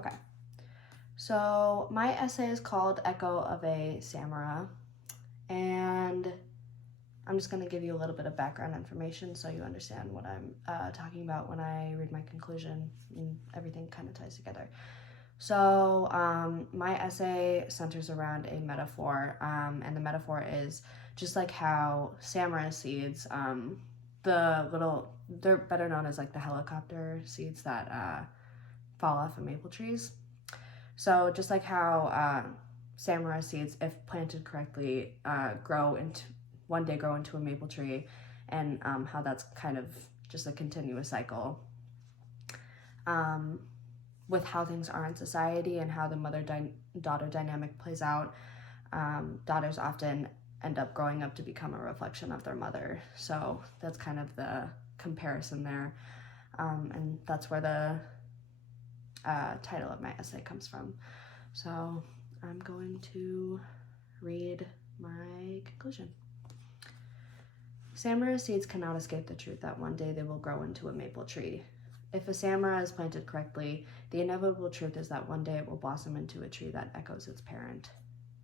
Okay, so my essay is called Echo of a Samara, and I'm just going to give you a little bit of background information so you understand what I'm talking about when I read my conclusion, and everything kind of ties together. So my essay centers around a metaphor, and the metaphor is just like how samara seeds, they're better known as like the helicopter seeds that fall off of maple trees. So just like how samara seeds, if planted correctly, one day grow into a maple tree, and how that's kind of just a continuous cycle. With how things are in society and how the mother-daughter dynamic plays out, daughters often end up growing up to become a reflection of their mother. So that's kind of the comparison there. And that's where the title of my essay comes from. So I'm going to read my conclusion. Samara seeds cannot escape the truth that one day they will grow into a maple tree. If a samara is planted correctly, the inevitable truth is that one day it will blossom into a tree that echoes its parent.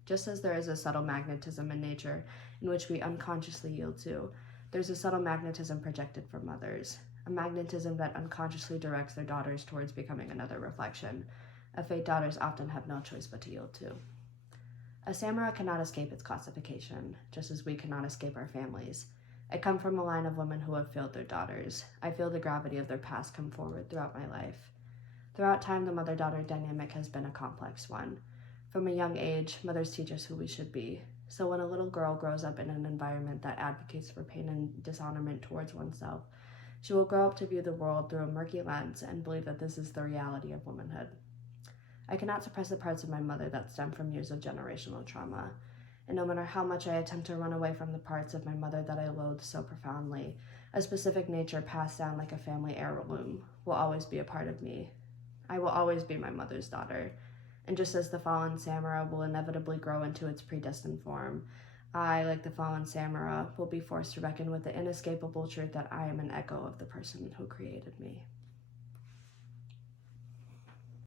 Just as there is a subtle magnetism in nature in which we unconsciously yield to, there's a subtle magnetism projected from mothers, a magnetism that unconsciously directs their daughters towards becoming another reflection, a fate daughters often have no choice but to yield to. A samara cannot escape its classification, just as we cannot escape our families. I come from a line of women who have failed their daughters. I feel the gravity of their past come forward throughout my life. Throughout time, the mother-daughter dynamic has been a complex one. From a young age, mothers teach us who we should be. So when a little girl grows up in an environment that advocates for pain and dishonorment towards oneself, she will grow up to view the world through a murky lens and believe that this is the reality of womanhood. I cannot suppress the parts of my mother that stem from years of generational trauma. And no matter how much I attempt to run away from the parts of my mother that I loathe so profoundly, a specific nature passed down like a family heirloom will always be a part of me. I will always be my mother's daughter. And just as the fallen samara will inevitably grow into its predestined form, I, like the fallen samara, will be forced to reckon with the inescapable truth that I am an echo of the person who created me.